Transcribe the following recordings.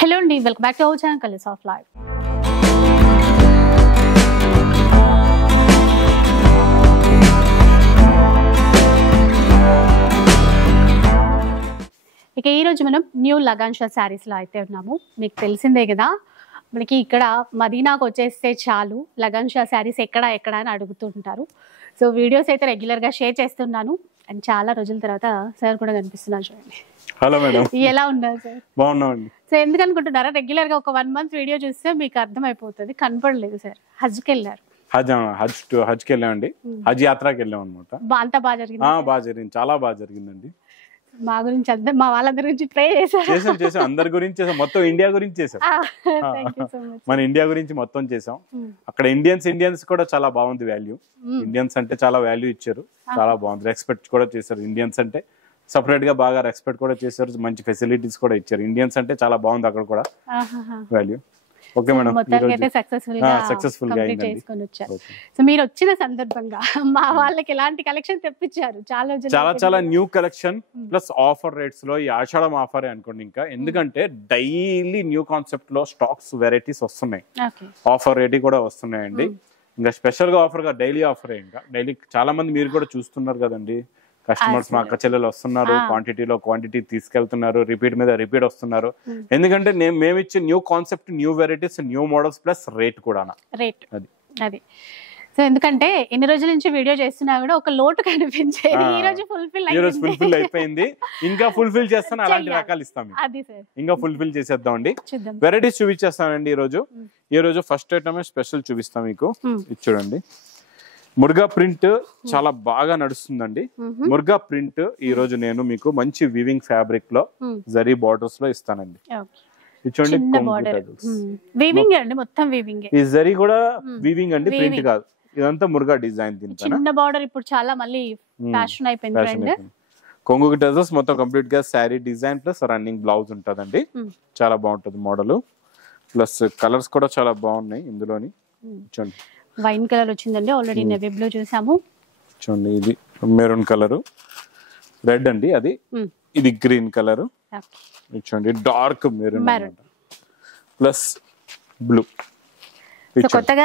Hello అండి, welcome back to our channel colours of life. ఇక ఈరోజు మనం న్యూ లగాన్షా శారీస్లో అయితే ఉన్నాము. మీకు తెలిసిందే కదా, మనకి ఇక్కడ మదీనాకు వచ్చేస్తే చాలు లగాన్షా శారీస్ ఎక్కడ అని అడుగుతుంటారు. సో వీడియోస్ అయితే రెగ్యులర్గా షేర్ చేస్తున్నాను. అండ్ చాలా రోజుల తర్వాత సార్ కూడా కనిపిస్తున్నారు, చూడండి. హలో మేడం, ఎలా ఉన్నారు సార్? బాగున్నామండి. సో ఎందుకు అనుకుంటున్నారా, రెగ్యులర్ గా ఒక 1 month వీడియో చూస్తే మీకు అర్థమైపోతుంది. కనపడలేదు సార్, హజ్కి వెళ్ళారు. హజ్కి వెళ్ళామండి, హజ్ యాత్రకి వెళ్ళాం అనమాట. అంతా బాగా జరిగింది. బాగా జరిగింది, చాలా బాగా జరిగిందండి. మా గురించి అందరు, మా వాళ్ళందరి గురించి ప్రే చేసాం అందరి గురించి చేసాం, మొత్తం ఇండియా గురించి చేసాం. మన ఇండియా గురించి మొత్తం చేసాం. అక్కడ ఇండియన్స్ కూడా చాలా బాగుంది వాల్యూ. ఇండియన్స్ అంటే చాలా వాల్యూ ఇచ్చారు, చాలా బాగుంది. రెస్పెక్ట్ కూడా చేశారు. ఇండియన్స్ అంటే సపరేట్ గా బాగా రెస్పెక్ట్ కూడా చేశారు, మంచి ఫెసిలిటీస్ కూడా ఇచ్చారు. ఇండియన్స్ అంటే చాలా బాగుంది అక్కడ కూడా వాల్యూ. ఓకే మేడం, సక్సెస్ఫుల్ గా చేసుకొని వచ్చారు. సో మీరు వచ్చిన సందర్భంగా మా వాళ్ళకి ఎలాంటి కలెక్షన్ తెప్పించారు? చాలా new collection plus offer rates లో. ఈ ఆషాఢం ఆఫర్ అనుకోండి ఇంకా, ఎందుకంటే డైలీ న్యూ కాన్సెప్ట్ లో స్టాక్స్ వెరైటీస్ వస్తున్నాయి, ఆఫర్ రేట్ కూడా వస్తున్నాయండి. ఇంకా స్పెషల్ గా ఆఫర్ గా డైలీ ఆఫర్, ఇంకా డైలీ చాలా మంది మీరు కూడా చూస్తున్నారు కదండి, కస్టమర్స్ మా అక్క చెల్లెలు వస్తున్నారు, క్వాంటిటీ తీసుకెళ్తున్నారు, రిపీట్ మీద రిపీట్ వస్తున్నారు. ఎందుకంటే మేము ఇచ్చే new concept, new varieties, new models plus rate కూడా. అది సో ఎందుకంటే ఎన్ని రోజుల నుంచి వీడియో చేస్తున్నా కూడా ఒక లోటు కనిపించేది, ఈ రోజు ఫుల్ఫిల్ అయిపోయింది. ఇంకా ఫుల్ఫిల్ చేస్తాను, అలాంటి రకాలు ఇస్తాం, ఇంకా ఫుల్ఫిల్ చేసేద్దాం అండి. వెరైటీస్ చూపించేస్తానండి ఈ రోజు ఫస్ట్ ఐటమ్ స్పెషల్ చూపిస్తాం మీకు. ఇది చూడండి, ముర్గా ప్రింట్ చాలా బాగా నడుస్తుందండి. ముర్గా ప్రింట్ ఈ రోజు నేను మీకు మంచి వీవింగ్ ఫ్యాబ్రిక్ లో జరీ బార్డర్స్ లో ఇస్తానండి. ఈ జరీ కూడా వీవింగ్ అండి, ప్రింట్ కాదు. ఇదంతా ముర్గా డిజైన్. చిన్న బార్డర్ ఇప్పుడు చాలా మళ్ళీ ఫ్యాషన్ అయిపోయింది. కొంగు టజల్స్ మొత్తం కంప్లీట్ గా sari design plus running blouse ఉంటదండి. చాలా బాగుంటది మోడల్. ప్లస్ కలర్స్ కూడా చాలా బాగున్నాయి ఇందులోని. చూడండి, వైన్ కలర్ వచ్చిందండి, ఆల్రెడీ నేవీ బ్లూ చూసాము. చూడండి, ఇది మెరూన్ కలర్, రెడ్ అండి అది. ఇది గ్రీన్ కలర్. చూడండి, డార్క్ మెరూన్ ప్లస్ బ్లూ. కొత్తగా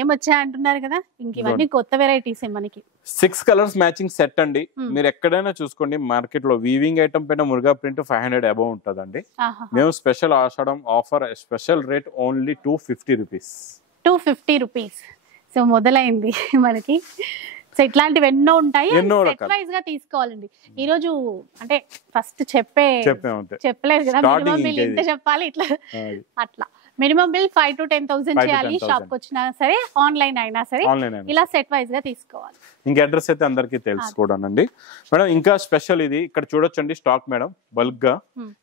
ఏమొచ్చా అంటున్నారు కదా, ఇంక ఇవన్నీ కొత్త వెరైటీస్ మనకి. 6 కలర్స్ మ్యాచింగ్ సెట్ అండి. మీరు ఎక్కడైనా చూసుకోండి, మార్కెట్ లో వీవింగ్ ఐటమ్ పైన మురుగా ప్రింట్ 500 అబౌవ్ ఉంటదండి. మేము special Ashadam offer special rate only 250 rupees. 250 rupees. So మొదలైంది మనకి. సో ఇట్లాంటివి ఎన్నో ఉంటాయి, సెట్ వైజ్ గా తీసుకోవాలండి. ఈ రోజు అంటే ఫస్ట్ చెప్పలేదు కదా, మినిమం బిల్ ఇంత చెప్పాలి, ఇట్లా అట్లా మినిమం బిల్ 5,000 to 10,000 చేయాలి. షాప్ కి వచ్చినా సరే, ఆన్లైన్ అయినా సరే, ఇలా సెట్ వైజ్ గా తీసుకోవాలి. ఇంకా అడ్రస్ అయితే అందరికి తెలుసుకోవడానండి మేడం. ఇంకా స్పెషల్ ఇది ఇక్కడ చూడొచ్చండి, స్టాక్ మేడం బల్క్ గా.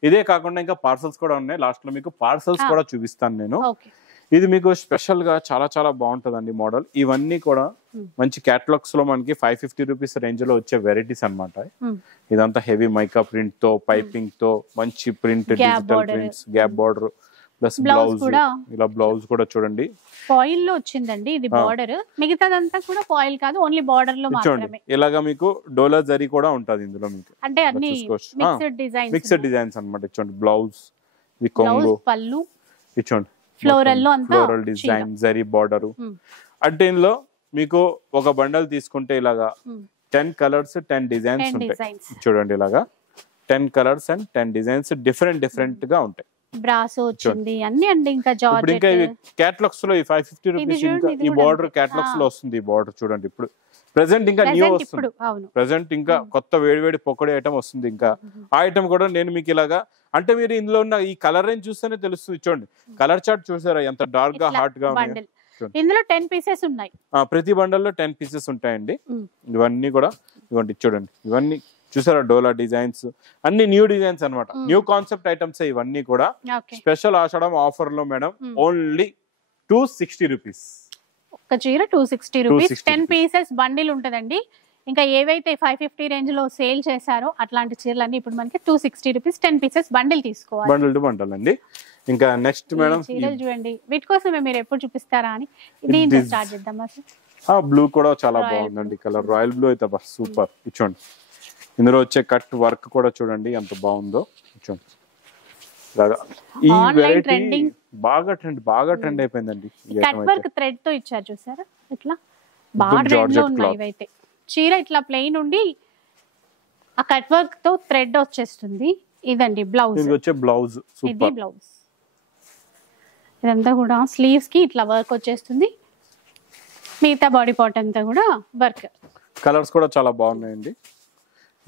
ఇదే కాకుండా ఇంకా పార్సల్స్ కూడా ఉన్నాయి. లాస్ట్ లో మీకు పార్సల్స్ కూడా చూపిస్తాను నేను. ఇది మీకు స్పెషల్ గా చాలా బాగుంటదండి మోడల్. ఇవన్నీ కూడా మంచి క్యాటలాగ్స్ లో మనకి 550 రూపీస్ రేంజ్ లో వచ్చే వెరైటీస్ అనమాట. ఇదంతా హెవీ మైకా ప్రింట్ తో, పైపింగ్ తో, మంచి print, digital prints, gap border plus blouse. ఇలా బ్లౌజ్ కూడా చూడండి, ఫాయిల్ లో వచ్చిందండి ఇది బార్డర్. మిగతాదంతా కూడా ఫాయిల్ కాదు, ఓన్లీ బార్డర్ లో మాత్రమే. ఇలాగా మీకు డోలా జరీ కూడా ఉంటది ఇందులో మీకు. అంటే అన్ని మిక్స్డ్ డిజైన్స్ అన్నమాట. చూడండి, బ్లౌజ్, ఇది కొంగు, పళ్ళు, చూడండి ఫ్లోరల్ డిజైన్, జరీ బార్డర్. అంటే ఇందులో మీకు ఒక బండల్ తీసుకుంటే ఇలాగా 10 కలర్స్ 10 డిజైన్స్ ఉంటాయి. చూడండి, ఇలాగా 10 కలర్స్ అండ్ 10 డిజైన్స్ డిఫరెంట్ గా ఉంటాయి. బ్రాసో వచ్చింది అన్ని అండి. ఇంకా జార్జెట్, ఇంకా ఇవి క్యాటలాగ్స్ లో 550 రూపీస్. ఇంకా ఈ బార్డర్ క్యాటలాగ్స్ లో వస్తుంది. ఈ బార్డర్ చూడండి, ఇప్పుడు ప్రెసెంట్ ఇంకా న్యూ వస్తుంది. ప్రెసెంట్ ఇంకా కొత్త వేడి పొక్కడి ఐటమ్ వస్తుంది. ఇంకా ఆ ఐటమ్ కూడా నేను మీకు ఇలాగా, అంటే మీరు ఇందులో ఉన్న ఈ కలర్ రేంజ్ చూస్తేనే తెలుస్తుంది. చూడండి, కలర్ చార్ట్ చూసారా ఎంత డార్క్ గా, హాట్ గా ఉన్నాయి. ఇందులో 10 పీసెస్ ఉన్నాయి. ప్రతి బండల్ లో 10 పీసెస్ ఉంటాయండి. ఇవన్నీ కూడా ఇవ్వండి, చూడండి, ఇవన్నీ చూసారా, డోలా డిజైన్స్, అన్ని న్యూ డిజైన్స్ అన్నమాట. న్యూ కాన్సెప్ట్ ఐటమ్స్ ఇవన్నీ కూడా. స్పెషల్ ఆషాఢం ఆఫర్ లో మేడం ఓన్లీ 260 రూపీస్. ఒక చీర 260 రూపీస్, 10 పీసెస్ బండిల్ ఉంటదండి. ఇంకా ఏవైతే 550 రేంజ్ లో సేల్ చేశారో అట్లాంటి చీరలన్నీ ఇప్పుడు మనకి 260 రూపీస్, 10 పీసెస్ బండిల్ తీసుకోవాలి. బండిల్ టు బండిల్ అండి. ఇంకా నెక్స్ట్ మేడం చీరలు చూడండి, వీటి కోసమే మీరు ఎప్పుడు చూపిస్తారా అని దీంతో స్టార్ట్ చేద్దామా సార్? బ్లూ కూడా చాలా బాగుందండి కలర్, రాయల్ బ్లూ అయితే సూపర్. ఇచ్చోండి, ఇందులో వచ్చే కట్ వర్క్ కూడా చూడండి ఎంత బాగుందో. చూడండి, ఈ Online వెరైటీ trending. బాగా ట్రెండ్ అయిపోయిందండి. కట్ వర్క్ థ్రెడ్ తో ఇచ్చారు చూసారా, ఇట్లా బాగా ట్రెండ్ లో ఉన్నాయి ఇవైతే. చీర ఇట్లా ప్లెయిన్ ఉండి ఆ కట్ వర్క్ తో థ్రెడ్ వచ్చేస్తుంది. ఇదండి బ్లౌజ్, ఇది వచ్చే బ్లౌజ్. ఇది సూపర్. బ్లౌజ్. ఇదంతా కూడా స్లీవ్స్ కి ఇట్లా వర్క్ వచ్చేస్తుంది. మిగతా బాడీ పార్ట్ అంతా కూడా వర్క్. కలర్స్ కూడా చాలా బాగున్నాయండి.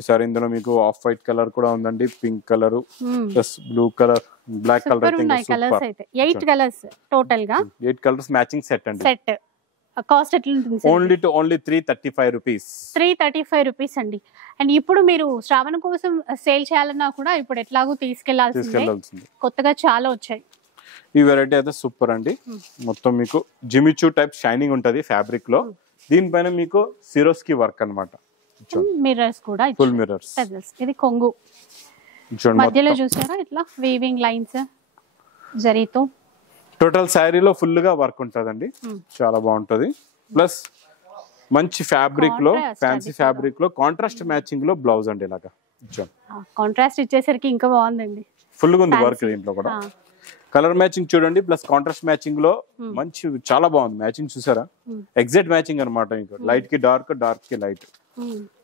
ఈసారి ఇందులో మీకు ఆఫ్ వైట్ కలర్ కూడా ఉందండి, pink colour plus blue colour, black colour. Super ఉన్నాయి కలర్స్ అయితే. 8 కలర్స్ టోటల్ గా. 8 కలర్స్ మ్యాచింగ్ సెట్ అండి. సెట్ కాస్ట్ ఎట్లా ఉంటుంది? Only 335 rupees. 335 రూపీస్ అండి. అండ్ ఇప్పుడు మీరు శ్రావణ కోసం సేల్ చేయాలన్నా కూడా ఇప్పుడు ఎట్లాగో తీసుకెళ్లాల్సిందే. కొత్తగా చాలా వచ్చాయి. ఈ వెరైటీ అయితే సూపర్ అండి. మొత్తం మీకు జిమిచూ టైప్ షైనింగ్ ఉంటది ఫ్యాబ్రిక్ లో. దీనిపైన మీకు సిరోస్కి వర్క్ అన్నమాట. మిర్రర్స్ కూడా ఫుల్ మిర్రర్స్. ఇది కొంగు మధ్యలో చూసారా ఇట్లా వీవింగ్ లైన్స్ జరీతో. టోటల్ శారీలో ఫుల్ గా వర్క్ ఉంటదండి. చాలా బాగుంటది. ప్లస్ మంచి ఫ్యాబ్రిక్ లో, ఫ్యాన్సీ ఫ్యాబ్రిక్ లో కాంట్రాస్ట్ మ్యాచింగ్ లో బ్లౌజ్ అండి. ఇలాగా కాంట్రాస్ట్ ఇచ్చేసరికి ఇంకా బాగుందండి. ఫుల్ గా ఉంది వర్క్ దీంట్లో కూడా. కలర్ మ్యాచింగ్ చూడండి, ప్లస్ కాంట్రాస్ట్ మ్యాచింగ్ లో మంచి చాలా బాగుంది మ్యాచింగ్. చూసారా, ఎగ్జాక్ట్ మ్యాచింగ్ అనమాట. ఇంకా లైట్ కి డార్క్, డార్క్ కి లైట్.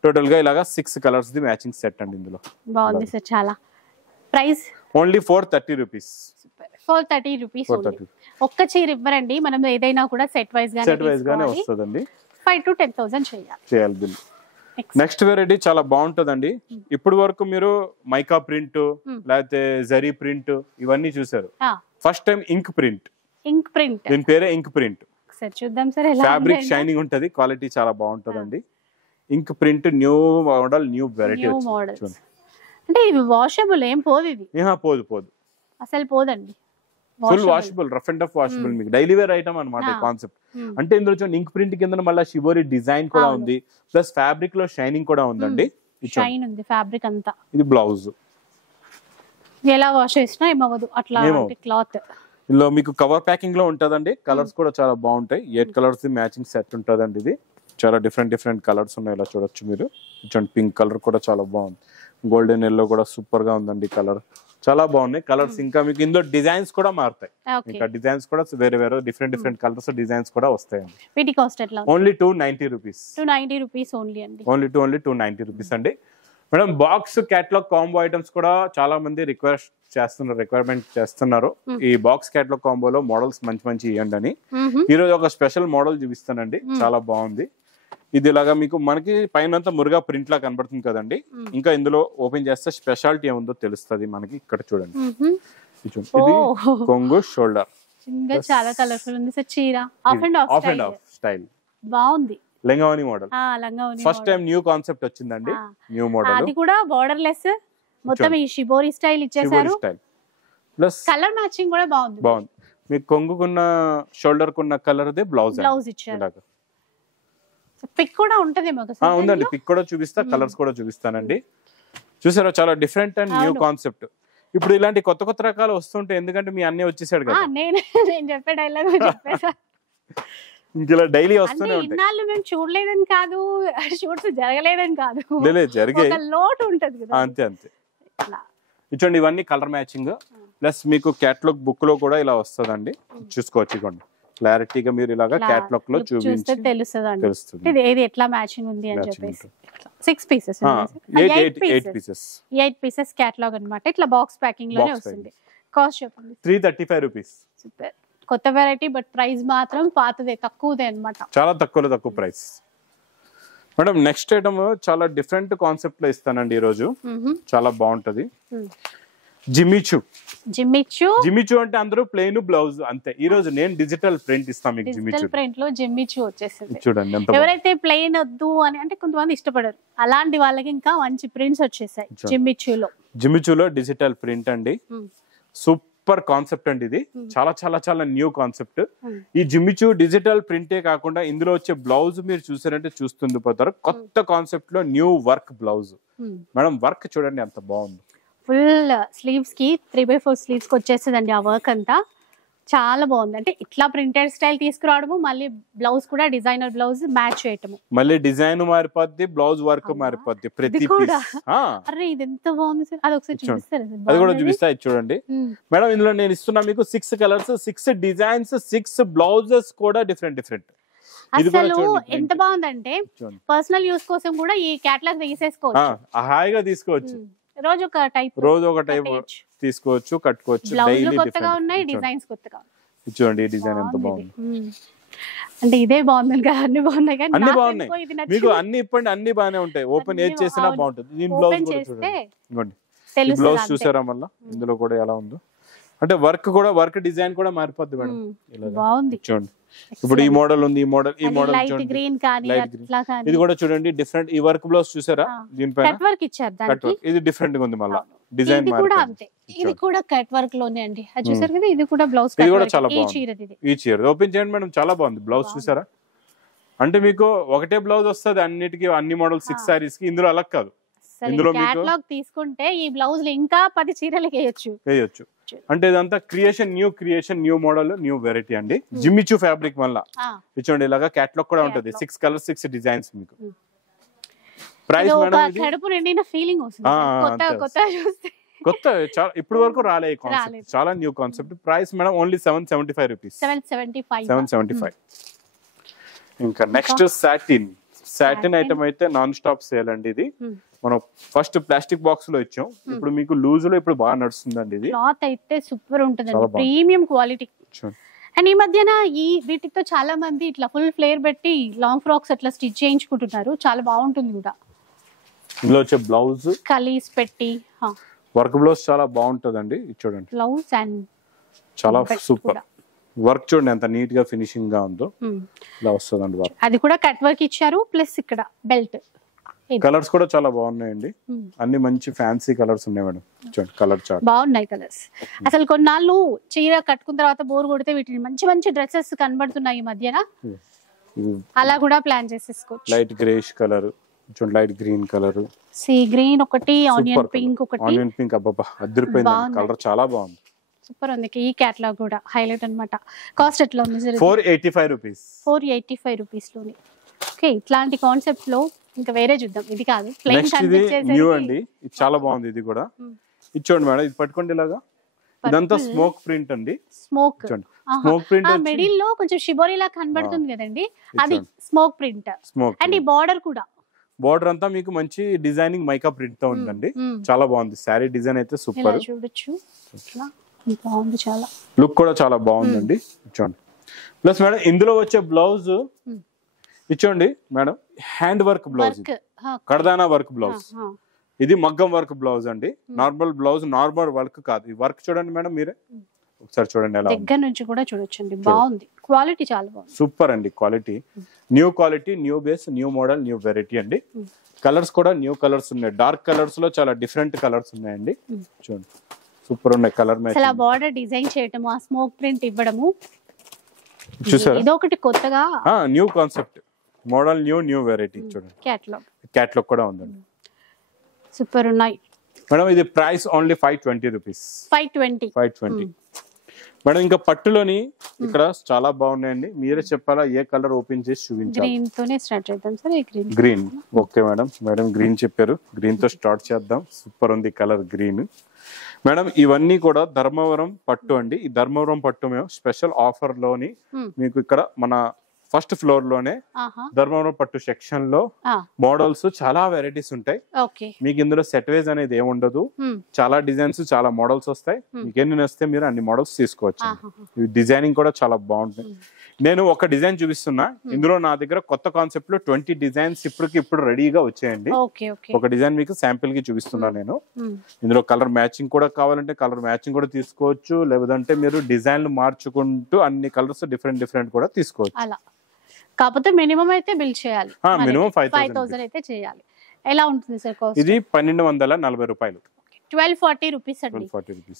టోటల్ గా ఇలాగా 6 కలర్స్ ది మ్యాచింగ్ సెట్ అండి. ఇందులో బాగుంది సార్. చాలా. Price only 430 rupees. 430 రూపీస్. ఒక్క చీర ఇవ్వరండి, మనం ఏదైనా కూడా సెట్ వైజ్ గానే వస్తుందండి. 5 to 10,000 చేయాలి బిల్. నెక్స్ట్ వెరైటీ చాలా బాగుంటదండి. ఇప్పుడు వరకు మీరు మైకా ప్రింట్ లేకపోతే జరీ ప్రింట్ ఇవన్నీ చూసారు. First time ink print. దీని పేరే ఇంక్ ప్రింట్. చూద్దాం సార్. ఫ్యాబ్రిక్ షైనింగ్ ఉంటది, క్వాలిటీ చాలా బాగుంటదండి. Ink print new model, new variety. అంటే ఇది వాషబుల్ ఏం పోదు? ఇది పోదు అసలు పోదండి. Full washable, rough and tough washable. మీకు డైలీ వేర్ ఐటమ్ అనమాట కాన్సెప్ట్. అంటే ఇందులో చూడండి ఇంక్ ప్రింట్ కింద మళ్ళీ షిబోరి డిజైన్ కూడా ఉంది, ప్లస్ ఫ్యాబ్రిక్ లో షైనింగ్ కూడా ఉందండి. షైన్ ఉంది ఫ్యాబ్రిక్ అంతా. ఇది బ్లౌజ్. ఎలా వాష్ చేసినా ఏమవ్వదు అట్లా క్లాత్. ఇందులో మీకు కవర్ ప్యాకింగ్ లో ఉంటదండి. కలర్స్ కూడా చాలా బాగుంటాయి. 8 కలర్స్ మ్యాచింగ్ సెట్ ఉంటదండి. ఇది చాలా డిఫరెంట్ కలర్స్ ఉన్నాయి. ఇలా చూడొచ్చు మీరు. పింక్ కలర్ కూడా చాలా బాగుంది. గోల్డెన్ ఎల్లో కూడా సూపర్ గా ఉందండి కలర్. చాలా బాగున్నాయి కలర్స్. ఇంకా మీకు ఇందులో డిజైన్స్ కూడా మారుతాయి. ఇంకా డిజైన్స్ కూడా వేరే డిఫరెంట్ కలర్స్ డిజైన్స్ కూడా వస్తాయండి. వీటి కాస్ట్ ఎట్లా? Only 290 rupees. 290 రూపీస్ ఓన్లీ అండి. ఓన్లీ 290 రూపీస్ అండి. Madam box catalogue combo items కూడా చాలా మంది రిక్వైర్మెంట్ చేస్తున్నారు. ఈ బాక్స్ కేటలాగ్ కాంబోలో మోడల్స్ మంచి ఇవ్వండి అని. ఈ రోజు ఒక స్పెషల్ మోడల్ చూపిస్తానండి. చాలా బాగుంది. ఇది ఇలాగా మీకు మనకి పైన మురుగా ప్రింట్ లా కనబడుతుంది కదండి. ఇంకా ఇందులో ఓపెన్ చేస్తే స్పెషాలిటీ ఏముందో తెలుస్తుంది మనకి. ఇక్కడ చూడండి, ఇది కొంగు షోల్డర్. చాలా కలర్ఫుల్ ఉంది సార్. చీర ఆఫ్ అండ్ ఆఫ్ స్టైల్ బాగుంది. లంగావని model. First time new concept వచ్చిందండి. New model. అది కూడా బోర్డర్ లెస్, మొత్తం ఈ షిబోరి స్టైల్ ఇచ్చేసారు. ప్లస్ కలర్ మ్యాచింగ్ కూడా బాగుంది. మీకు కొంగుకున్న షోల్డర్ కున్న కలర్ దే బ్లౌజ్ ఇచ్చారు. పిక్ కూడా ఉంటది ఉందండి. పిక్ కూడా చూపిస్తా, కలర్స్ కూడా చూపిస్తానండి. చూసారా, చాలా డిఫరెంట్ అండ్ న్యూ కాన్సెప్ట్. ఇప్పుడు ఇలాంటి కొత్త రకాలు వస్తుంటాయి. ఎందుకంటే మీ అన్నీ వచ్చేసాడు కదా. నేను చెప్పే డైలాగ్ చెప్పేసా. ఇంకలా డైలీ వస్తూనే ఉంటాయి. ఇన్నాళ్ళు మేము చూడలేదని కాదు, షూట్స్ జరగలేదని కాదు, జరిగే లోటు ఉంటది కదా. అంతే. ఇచ్చండి ఇవన్నీ కలర్ మ్యాచింగ్. ప్లస్ మీకు క్యాటలాగ్ బుక్ లో కూడా ఇలా వస్తుందండి. చూసుకోవచ్చు. ఇవ్వండి క్లారిటీగా మీరు ఇలాగా క్యాటలాగ్ లో చూపిస్తే తెలుస్తుంది ఇది ఎట్లా మ్యాచింగ్ ఉంది అని చెప్పేసి. 6 పీసెస్ 8 పీసెస్ క్యాటలాగ్ అన్నమాట. ఇట్లా బాక్స్ ప్యాకింగ్ లోనే వస్తుంది. కాస్ట్ చెప్పండి. 335 రూపీస్. సూపర్. కొత్త వెరైటీ, బట్ ప్రైస్ మాత్రం పాతదే, తక్కువదే అన్నమాట. చాలా తక్కువ ప్రైస్. మేడం నెక్స్ట్ ఐటమ్ చాలా డిఫరెంట్ కాన్సెప్ట్ లో ఇస్తానండి ఈ రోజు. చాలా బాగుంటది. జిమ్మిచూ అంటే అందరూ ప్లెయిన్ బ్లౌజ్ అంతే. ఈ రోజు నేను డిజిటల్ ప్రింట్ ఇస్తాను మీకు. డిజిటల్ ప్రింట్ లో జిమ్మిచూ వచ్చేసింది. చూడండి ఎవరైతే ప్లెయిన్ వద్దు అని అంటే కొంతమంది ఇష్టపడరు, అలాంటి వాళ్ళకి ఇంకా మంచి ప్రింట్స్ వచ్చేసాయి జిమ్మిచూలో. డిజిటల్ ప్రింట్ అండి. సూపర్ కాన్సెప్ట్ అండి. ఇది చాలా న్యూ కాన్సెప్ట్. ఈ జిమ్మిచూ డిజిటల్ ప్రింటే కాకుండా ఇందులో వచ్చే బ్లౌజ్ మీరు చూసారంటే చూస్తుంది పోతారు. కొత్త కాన్సెప్ట్ లో new work blouse. Madam work చూడండి ఎంత బాగుంది. ఫుల్ స్లీవ్స్ కి 3/4 స్లీవ్స్ కి వచ్చేస్తుందండి ఆ వర్క్ అంతా. చాలా బాగుంది. అంటే ఇట్లా ప్రింటెడ్ స్టైల్ తీసుకురావడము, మళ్ళీ బ్లౌజ్ కూడా డిజైనర్ బ్లౌజ్ మ్యాచ్ చేయటము, మళ్ళీ డిజైన్ మారిపోద్ది, బ్లౌజ్ వర్క్ మారిపోద్ది ప్రతి పీస్. అరే ఇది ఎంత బాగుంది సార్, అది ఒకసారి చూపిస్తారు. అది కూడా చూపిస్తా, చూడండి మేడం. ఇందులో నేను ఇస్తున్నా మీకు 6 కలర్స్, 6 డిజైన్స్, 6 బ్లౌజెస్ కూడా డిఫరెంట్. అసలు ఎంత బాగుందంటే పర్సనల్ యూస్ కోసం కూడా ఈ క్యాటలాగ్ తీసేసుకోవచ్చు, హాయిగా తీసుకోవచ్చు. రోజు ఒక టైప్ తీసుకోవచ్చు, కట్టుకోవచ్చు. బ్లౌజ్ కొత్తగా ఉన్నాయి, డిజైన్స్ కొత్తగా. చూడండి ఈ డిజైన్ ఎంత బాగుంది. అంటే ఇదే బాగుంది కదా, అన్ని బాగున్నాయి కానీ అన్ని బాగున్నాయి. మీకు అన్ని ఇప్పండి, అన్ని బాగానే ఉంటాయి. ఓపెన్ ఏది చేసినా బాగుంటుంది. దీని బ్లౌజ్ కూడా చూడండి, బ్లౌజ్ చూసారా మళ్ళీ ఇందులో కూడా ఎలా ఉందో. అంటే వర్క్ డిజైన్ కూడా మారిపోద్ది మేడం. బాగుంది చూడండి, ఇప్పుడు ఈ మోడల్ ఉంది, ఈ మోడల్ లైట్ గ్రీన్ కానీ అట్లా కానీ. ఇది కూడా చూడండి డిఫరెంట్. ఈ వర్క్ బ్లౌజ్ చూసారా, దీనిపైన కట్ వర్క్ ఇచ్చారు దానికి. ఇది డిఫరెంట్ గా ఉంది మళ్ళీ డిజైన్. ఇది కూడా అంతే, ఇది కూడా కట్ వర్క్ లోనే అండి. అది చూసారు కదా, ఇది కూడా బ్లౌజ్. ఇది కూడా చాలా బాగుంది. ఈ చీర ఓపెన్ చేయండి మేడం, చాలా బాగుంది బ్లౌజ్. చూసారా, అంటే మీకు ఒకటే బ్లౌజ్ వస్తుంది అన్నిటికీ, అన్ని మోడల్ 6 సారీస్ కి. ఇందులో అలా కాదు, ఇందులో క్యాటలాగ్ తీసుకుంటే ఈ బ్లౌజ్ ఇంకా 10 చీరలకు వేయొచ్చు. అంటే ఇదంతా న్యూ మోడల్, న్యూ వెరైటీ అండి. జిమ్మిచూ ఫ్యాబ్రిక్ మళ్ళా చూడండి, ఇలాగా క్యాటలాగ్ కూడా ఉంటుంది. 6 కలర్స్, 6 డిజైన్స్. మీకు ప్రైస్ మేడం కడుపు నిండిన ఫీలింగ్ వస్తుంది కొత్త, ఇప్పుడు వరకు రాలే కాన్సెప్ట్, చాలా new concept. Price madam only 775 rupees. 775. ఇంకా నెక్స్ట్ సాటిన్ ఐటమ్ అయితే నాన్ స్టాప్ సేల్ అండి. ఇది మనం ఫస్ట్ ప్లాస్టిక్ బాక్స్ లో ఇచ్చాం, ఇప్పుడు మీకు లూజ్ లో ఇప్పుడు బాగా నడుస్తుందండి. ఇది క్లాత్ అయితే సూపర్ ఉంటుందండి, ప్రీమియం క్వాలిటీ. అండ్ ఈ మధ్యన వీటితో చాలా మంది ఇట్లా ఫుల్ ఫ్లేర్ పెట్టి లాంగ్ ఫ్రాక్స్ అట్లా స్టిచ్ చేయించుకుంటున్నారు, చాలా బాగుంటుంది కూడా. ఇందులో వచ్చే బ్లౌజ్ కలీస్ పెట్టి వర్క్ బ్లౌజ్ చాలా బాగుంటుందండి. చూడండి బ్లౌజ్ అండ్ చాలా సూపర్ వర్క్, చూడండి ఎంత నీట్ గా ఫినిషింగ్ గా ఉందో. ఇలా వస్తుందండి వర్క్. అది కూడా కట్ వర్క్ ఇచ్చారు, ప్లస్ ఇక్కడ బెల్ట్. కలర్స్ కూడా చాలా బాగున్నాయండి, అన్ని మంచి ఫ్యాన్సీ కలర్స్ ఉన్నాయి మేడం. చూడండి కలర్ చార్ట్ బాగున్నాయి కలర్స్. అసలు కొన్నాళ్ళు చీర కట్టుకున్న తర్వాత బోర్ కొడితే వీటిని మంచి డ్రెస్సెస్ కనబడుతున్నాయి ఈ మధ్యన, అలా కూడా ప్లాన్ చేసేసుకోవచ్చు. లైట్ గ్రేష్ కలర్, చూడండి light green colour, sea green ఒకటి, ఆనియన్ పింక్ ఒకటి. ఆనియన్ పింక్ అబ్బబ్బా అదిరిపోయింది, కలర్ చాలా బాగుంది, సూపర్ ఉంది. ఈ క్యాటలాగ్ కూడా హైలైట్ అన్నమాట. కాస్ట్ ఎట్లా ఉంది సార్? 485 రూపీస్. 485 రూపీస్ లోని. ఓకే, ఇట్లాంటి కాన్సెప్ట్ లో ఇంకా వేరే చూద్దాం. ఇది కాదు ప్లెయిన్ కనిపించేది న్యూ అండి, ఇది చాలా బాగుంది. ఇది కూడా ఇది చూడండి మేడం, ఇది పట్టుకోండి ఇలాగా. ఇదంతా స్మోక్ ప్రింట్ అండి. స్మోక్ ప్రింట్ మిడిల్ లో కొంచెం షిబోరి లా కనబడుతుంది కదండి, అది స్మోక్ ప్రింట్. అండ్ ఈ బార్డర్ కూడా, బార్డర్ అంతా మీకు మంచి డిజైనింగ్ మైకా ప్రింట్ తో ఉందండి, చాలా బాగుంది. శారీ డిజైన్ అయితే సూపర్, చూడొచ్చు బాగుంది, చాలా లుక్ కూడా చాలా బాగుందండి. చూడండి ప్లస్ మేడం ఇందులో వచ్చే బ్లౌజ్ ఇచ్చోండి మేడం, హ్యాండ్ వర్క్ బ్లౌజ్, కడదానా వర్క్ బ్లౌజ్. ఇది మగ్గం వర్క్ బ్లౌజ్ అండి, నార్మల్ బ్లౌజ్, నార్మల్ వర్క్ కాదు. ఈ వర్క్ చూడండి మేడం, మీరే ఒకసారి చూడండి, ఎలా దగ్గర నుంచి కూడా చూడొచ్చండి. బాగుంది, క్వాలిటీ చాలా బాగుంది, సూపర్ అండి. Quality, new base, new model, new variety అండి. కలర్స్ కూడా న్యూ కలర్స్ ఉన్నాయి, డార్క్ కలర్స్ లో చాలా డిఫరెంట్ కలర్స్ ఉన్నాయండి. చూడండి సూపర్ ఉన్నాయి కలర్ మ్యాచ్. అసలు బార్డర్ డిజైన్ చేయటము, ఆ స్మోక్ ప్రింట్ ఇవ్వడము, చూసారా, ఇదొకటి కొత్తగా new concept, model new variety. చూడండి క్యాటలాగ్ కూడా ఉందండి, సూపర్ ఉన్నాయి మేడం. ఇది ప్రైస్ ఓన్లీ 520 రూపీస్. 520 మేడం. ఇంకా పట్టులోని ఇక్కడ చాలా బాగున్నాయండి, మీరే చెప్పాలా ఏ కలర్ ఓపెన్ చేసి చూపించాలి? గ్రీన్ తోనే స్టార్ట్ చేద్దాం sir. Green, okay madam green చెప్పారు, గ్రీన్ తో స్టార్ట్ చేద్దాం. సూపర్ ఉంది కలర్ గ్రీన్ మేడం. ఇవన్నీ కూడా ధర్మవరం పట్టు అండి. ఈ ధర్మవరం పట్టు మేము స్పెషల్ ఆఫర్ లోని మీకు ఇక్కడ మన ఫస్ట్ ఫ్లోర్ లోనే ధర్మవరం పట్టు సెక్షన్ లో మోడల్స్ చాలా వెరైటీస్ ఉంటాయి. మీకు ఇందులో సెట్ వేజ్ అనేది ఏముండదు, చాలా డిజైన్స్, చాలా మోడల్స్ వస్తాయి. మీకు ఎన్ని నచ్చితే మీరు అన్ని మోడల్స్ తీసుకోవచ్చు. డిజైనింగ్ కూడా చాలా బాగుంటుంది. నేను ఒక డిజైన్ చూపిస్తున్నా, ఇందులో నా దగ్గర కొత్త కాన్సెప్ట్ లో 20 డిజైన్స్ ఇప్పుడు రెడీగా వచ్చాయండి. ఒక డిజైన్ మీకు శాంపిల్ కి చూపిస్తున్నా నేను. ఇందులో కలర్ మ్యాచింగ్ కూడా కావాలంటే కలర్ మ్యాచింగ్ కూడా తీసుకోవచ్చు, లేదంటే మీరు డిజైన్లు మార్చుకుంటూ అన్ని కలర్స్ డిఫరెంట్ కూడా తీసుకోవచ్చు. కాకపోతే మినిమం అయితే బిల్ చేయాలి, మినిమం 5000 అయితే చేయాలి. ఎలా ఉంటుంది సార్ కాస్ట్? ఇది 1240 రూపాయలు. 1240 రూపీస్ అండి.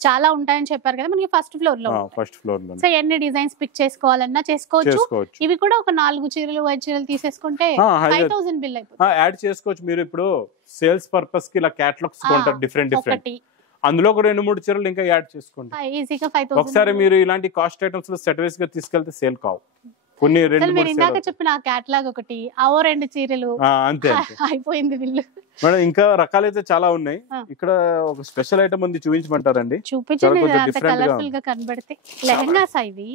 చాలా ఉంటాయని చెప్పారు కదా మనకి ఫస్ట్ ఫ్లోర్ లో. సో ఎన్ని డిజైన్స్ పిక్ చేసుకోవాలన్నా చేసుకోవచ్చు. ఇవి కూడా ఒక 4 చీరలు 5 చీరలు తీసేసుకుంటే 5000 బిల్ అయిపోతుంది. యాడ్ చేసుకోవచ్చు. మీరు ఇప్పుడు సేల్స్ పర్పస్ కి ఇలా క్యాటలాగ్స్ కొంటారు డిఫరెంట్ అందులో ఒక 2-3 చీరలు ఇంకా యాడ్ చేసుకోండి. ఈజీగా 5000. ఒకసారి మీరు ఇలాంటి కాస్ట్ ఐటమ్స్ లో సెట్ వైస్ గా తీసుకెళ్తే సేల్ కావు. కొన్ని 2-3 ఇందాక చెప్పిన క్యాటలాగ్ ఒకటి, అవో 2 చీరలు, అంతే అయిపోయింది బిల్లు. మేడం ఇంకా రకాలైతే చాలా ఉన్నాయి. ఇక్కడ ఒక స్పెషల్ ఐటమ్ ఉంది, చూపించమంటారండి? చూపించండి, కలర్ఫుల్ గా కనబడితే. లెహంగాస్ ఇవి,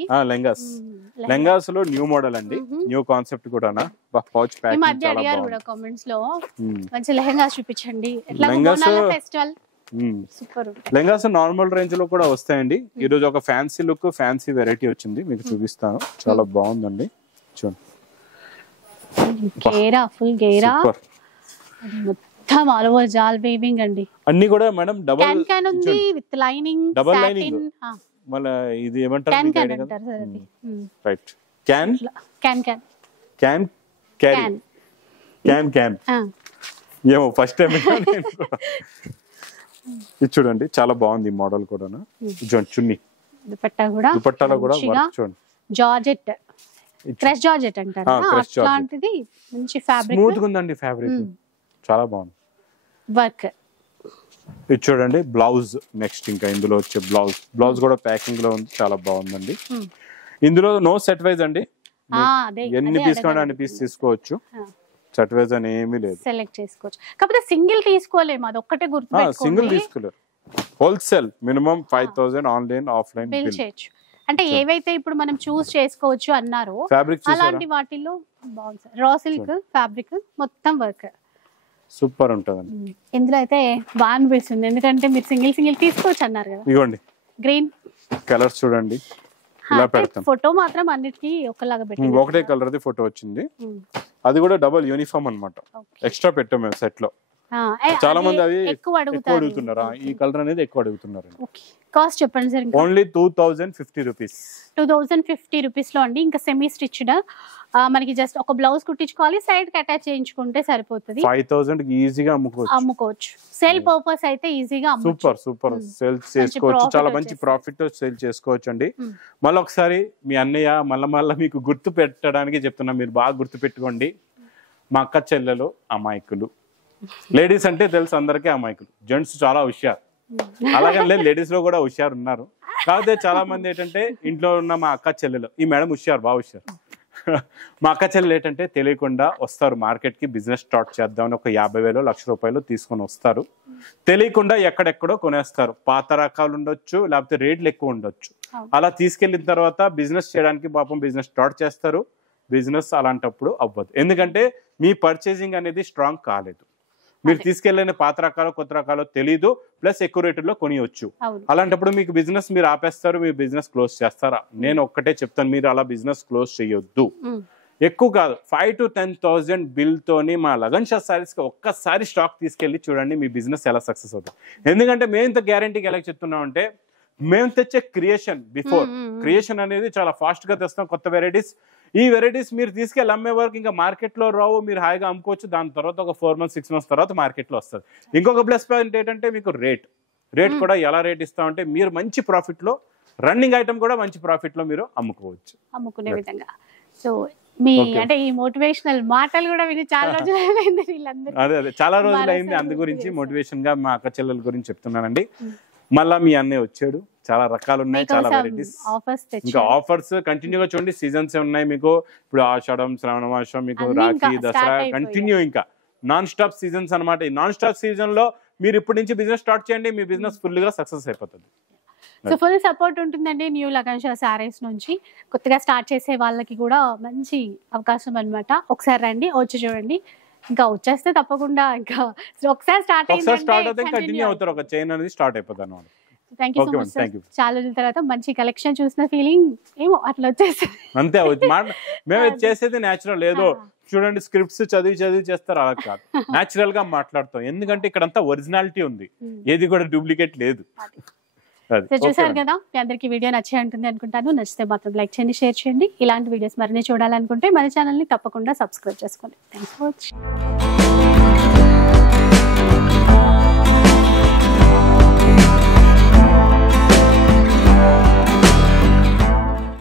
లెహంగాస్ లో న్యూ మోడల్ అండి, న్యూ కాన్సెప్ట్ కూడా. పౌచ్ ప్యాకింగ్ చాలా అడిగారు కూడా కామెంట్స్ లో, మంచి లెహంగాస్ చూపించండి. Festival super. Lehengas normal range లో కూడా వస్తాయండి. ఈ రోజు ఒక ఫ్యాన్సీ లుక్, ఫ్యాన్సీ వెరైటీ వచ్చింది, మీకు చూపిస్తాను. చాలా బాగుందండి, చూడండి. గేరా, ఫుల్ గేరా, మొత్తం ఆల్ ఓవర్ జాల్ వీవింగ్ అండి. అన్ని కూడా మేడం డబుల్ క్యాన్ ఉంది విత్ లైనింగ్, డబుల్ లైనింగ్. మళ్ళీ ఇది ఏమంటారు? Right, can can can can carry, can can ఏమో ఫస్ట్ టైం. ఇది చూడండి, చాలా బాగుంది మోడల్ కూడా. చున్నీ దుపట్టాలో కూడా చూడండి, జార్జెట్, క్రష్ జార్జెట్ అంటారు, అట్లాంటిది మంచి ఫ్యాబ్రిక్, స్మూత్ గా ఉందండి ఫ్యాబ్రిక్, చాలా బాగుంది వర్క్. ఇది చూడండి బ్లౌజ్. నెక్స్ట్ ఇంకా ఇందులో వచ్చే బ్లౌజ్ కూడా ప్యాకింగ్ లో ఉంది, చాలా బాగుందండి. ఇందులో నో సెట్ వైజ్ అండి, ఎన్ని తీసుకోవడానికి పీస్ తీసుకోవచ్చు, సెట్ వైజ్ అని ఏమీ లేదు, సెలెక్ట్ చేసుకోవచ్చు. కాకపోతే సింగిల్ తీసుకోలేము, అది ఒక్కటే గుర్తుపెట్టుకోండి. సింగిల్ తీసుకోలేరు, wholesale minimum 5000 online offline bill చేయొచ్చు. అంటే ఏవైతే ఇప్పుడు మనం చూస్ చేసుకోవచ్చు అన్నారో అలాంటి వాటిల్లో బాగుంది. రా సిల్క్ ఫ్యాబ్రిక్ మొత్తం వర్క్ సూపర్ ఉంటదండి. ఇందులో అయితే బాగా అనిపిస్తుంది, ఎందుకంటే మీరు సింగిల్ తీసుకోవచ్చు అన్నారు కదా. ఇదిగోండి గ్రీన్ కలర్స్ చూడండి, ఇలా పెడతాం. ఫోటో మాత్రం అన్నిటికీ ఒకలాగా పెట్టి, ఒకటే కలర్ ది ఫోటో వచ్చింది. అది కూడా డబుల్ యూనిఫామ్ అన్నమాట, ఎక్స్ట్రా పెట్టాం మేము సెట్ లో. చాలా మంది అది ఎక్కువ అడుగుతున్నారు, ఈ కలర్ అనేది ఎక్కువ అడుగుతున్నారు. కాస్ట్ చెప్పండి సార్. Only 2050 rupees. 2050 రూపీస్ లో అండి. ఇంకా సెమీ స్టిచ్డ్, మనకి జస్ట్ ఒక బ్లౌజ్ కుట్టించుకోవాలి, సైడ్ కి అటాచ్ చేయించుకుంటే సరిపోతుంది. 5000 కి ఈజీగా అమ్ముకోవచ్చు. సేల్ పర్పస్ అయితే ఈజీగా సూపర్ సేల్ చేసుకోవచ్చు, చాలా మంచి ప్రాఫిట్ సేల్ చేసుకోవచ్చు అండి. మళ్ళీ ఒకసారి మీ అన్నయ్య మళ్ళా మీకు గుర్తు పెట్టడానికి చెప్తున్నా, మీరు బాగా గుర్తు పెట్టుకోండి. మా అక్క చెల్లెలు అమాయకులు, లేడీస్ అంటే తెలుసు అందరికీ అమాయకులు, జెంట్స్ చాలా హుషారు. అలాగే లేడీస్ లో కూడా హుషారు ఉన్నారు. కాకపోతే చాలా మంది ఏంటంటే ఇంట్లో ఉన్న మా అక్క చెల్లెలు, ఈ మేడం హుషారు, బాగా హుషారు. మా అక్క చెల్లెలు ఏంటంటే తెలియకుండా వస్తారు మార్కెట్ కి, బిజినెస్ స్టార్ట్ చేద్దామని ఒక 50,000 1,00,000 రూపాయలు తీసుకొని వస్తారు. తెలియకుండా ఎక్కడెక్కడో కొనేస్తారు. పాత రకాలు ఉండొచ్చు, లేకపోతే రేట్లు ఎక్కువ ఉండొచ్చు. అలా తీసుకెళ్లిన తర్వాత బిజినెస్ చేయడానికి పాపం బిజినెస్ స్టార్ట్ చేస్తారు. బిజినెస్ అలాంటప్పుడు అవ్వదు, ఎందుకంటే మీ పర్చేసింగ్ అనేది స్ట్రాంగ్ కాలేదు. మీరు తీసుకెళ్ళిన పాత రకాలు కొత్త రకాలు తెలీదు, ప్లస్ ఎక్కువ రేటులో కొనియొచ్చు. అలాంటప్పుడు మీకు బిజినెస్ మీరు ఆపేస్తారు, మీ బిజినెస్ క్లోజ్ చేస్తారా? నేను ఒక్కటే చెప్తాను, మీరు అలా బిజినెస్ క్లోజ్ చేయొద్దు. ఎక్కువ కాదు, 5,000 to 10,000 బిల్ తోని మా లగన్ షా సారీస్ కి ఒక్కసారి స్టాక్ తీసుకెళ్లి చూడండి, మీ బిజినెస్ ఎలా సక్సెస్ అవుతుంది. ఎందుకంటే మేము ఇంత గ్యారంటీకి ఎలా చెప్తున్నాం అంటే, మేము తెచ్చే క్రియేషన్ అనేది చాలా ఫాస్ట్ గా తెస్తాం. కొత్త వెరైటీస్, ఈ వెరైటీస్ మీరు తీసుకెళ్ళి అమ్మే వరకు ఇంకా మార్కెట్ లో రావు, మీరు హాయిగా అమ్ముకోవచ్చు. దాని తర్వాత ఒక 4 months 6 months తర్వాత మార్కెట్ లో వస్తుంది. ఇంకొక ప్లస్ పాయింట్ ఏంటంటే మీకు రేట్ కూడా ఎలా రేట్ ఇస్తామంటే, మీరు మంచి ప్రాఫిట్ లో, రన్నింగ్ ఐటమ్ కూడా మంచి ప్రాఫిట్ లో మీరు అమ్ముకునే విధంగా. సో మీ అంటే ఈ మోటివేషనల్ మాటలు కూడా విని చాలా రోజులైంది, అదే చాలా రోజులైంది. అందు గురించి మోటివేషన్ గా మా అక్క చెల్లెల గురించి చెప్తున్నానండి. మళ్ళా మీ అన్నయ్య వచ్చాడు, చాలా రకాలు ఉన్నాయి, చాలా వెరైటీస్, ఇంకా ఆఫర్స్ కంటిన్యూగా చూడండి. సీజన్స్ ఉన్నాయి మీకు, ఇప్పుడు ఆషాఢం, శ్రావణ మాసం, మీకు రాఖీ, దసరా కంటిన్యూ, ఇంకా నాన్ స్టాప్ సీజన్స్ అనమాట. ఈ నాన్ స్టాప్ సీజన్ లో మీరు ఇప్పటి నుంచి బిజినెస్ స్టార్ట్ చేయండి, మీ బిజినెస్ ఫుల్ గా సక్సెస్ అయిపోతుంది. సో ఫుల్ సపోర్ట్ ఉంటుందండి న్యూ లగన్ షా సారీస్ నుంచి. కొత్తగా స్టార్ట్ చేసే వాళ్ళకి కూడా మంచి అవకాశం అనమాట. ఒకసారి రండి, వచ్చి చూడండి. ఇంకా వచ్చేస్తే తప్పకుండా ఇంకా ఒకసారి స్టార్ట్ అయితే కంటిన్యూ అవుతారు, ఒక చైన్ అనేది స్టార్ట్ అయిపోతాను. Thank you so much sir. చాలా రోజుల తర్వాత మంచి కలెక్షన్ చూసిన ఫీలింగ్ ఏమో అట్లా వచ్చేసి అంతే. మేము చేసేది న్యాచురల్, ఏదో చూడండి స్క్రిప్ట్స్ చదివి చేస్తారు, అలా కాదు, న్యాచురల్ గా మాట్లాడతాం. ఎందుకంటే ఇక్కడ అంతా ఒరిజినాలిటీ ఉంది, ఏది కూడా డూప్లికేట్ లేదు. చూసారు కదా, మీ అందరికి వీడియో నచ్చే ఉంటుంది అనుకుంటాను. నచ్చితే మాత్రం లైక్ చేయండి, షేర్ చేయండి. ఇలాంటి వీడియోస్ మరిన్ని చూడాలనుకుంటే మన ఛానల్ ని తప్పకుండా సబ్స్క్రైబ్ చేసుకోండి. Thanks for watching.